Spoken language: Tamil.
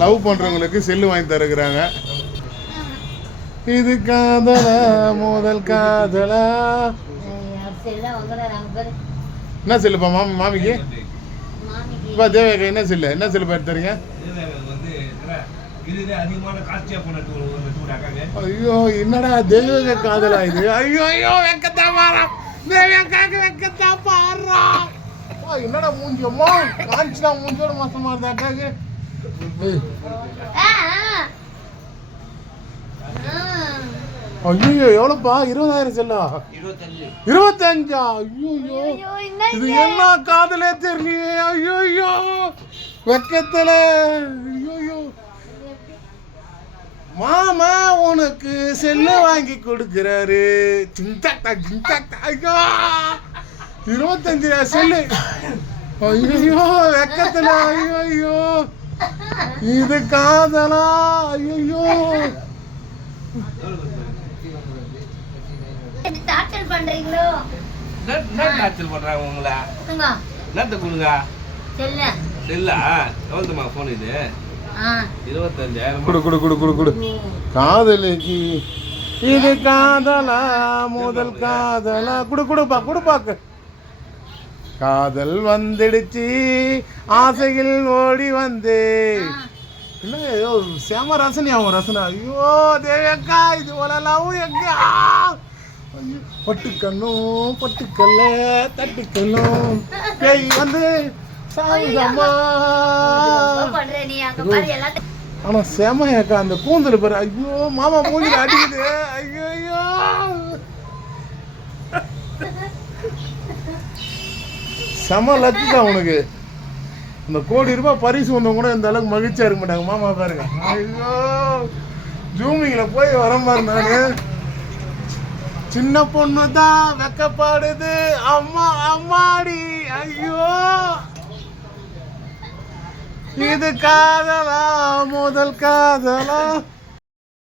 லவ் பண்ணுறவங்களுக்கு செல்லு வாங்கி தருகிறாங்க. இது காதலா முதல் காதலா? என்ன செல்லுப்பா மாமிக்கு? இப்போ தேவகா என்ன செல்லு எடுத்து தரீங்க? ஐயோ என்னடா தேவகா காதலா இது? ஐயோ ஐயோ வெக்கத்தான் பாரா, தேவகாக்கு வெக்கத்தான் பாரா. என்னடா மூஞ்சியம்மா காஞ்சினா மூஞ்சியோட மாசமா இருந்தா அக்காக்கு. ஐயோ எவ்வளோப்பா? 20,000 செல்லா? 25. ஐயோ இது என்ன காதலே தெரியலையே. ஐயோ வெக்கத்துல. ஐயோ மாமா உனக்கு செல்லு வாங்கி கொடுக்குறாரு. சிந்தாக்டா சிந்தாக்டா. ஐயோ 25 செல்லு. ஐயோ வெக்கத்துல. ஐயோ இது காதலா? ஐயோ டார்ச்சர் பண்றீங்களோ? டார்ச்சர் பண்றாங்க உங்கள. என்னத்த கொடுங்க? செல்லா எவ்வளோமா ஃபோன் இது? 25,000. குடு காதலிக்கு இது காதலா முதல் காதலா? குடுப்பாக்கு. காதல் வந்துடுச்சு ஆசையில் ஓடி வந்தே. என்ன ஏதோ சேம ரசனையாகும் ரசனா. ஐயோ தேவக்கா இது போலலாம் எங்க? பட்டுக்கண்ணும் பட்டுக்கல்ல தட்டுக்கண்ணும் பேய் வந்து சாயமா. ஆனா செமையாக்கா அந்த கூந்தல் பாரு. ஐயோ மாமா மூஞ்சில அடிக்குது. ஐயோ செம லக்குக்கா உனக்கு. இந்த ₹1,00,00,000 பரிசு வந்தவங்க கூட இந்த அளவுக்கு மகிழ்ச்சியா இருக்க மாட்டாங்க. மாமா பாருங்க. ஐயோ ஜூமிங்ல போய் வர மாதிரி நானு. சின்ன பொண்ணு தான் வெக்கப்படுது அம்மாடி. ஐயோ இது காதலா முதல் காதலா?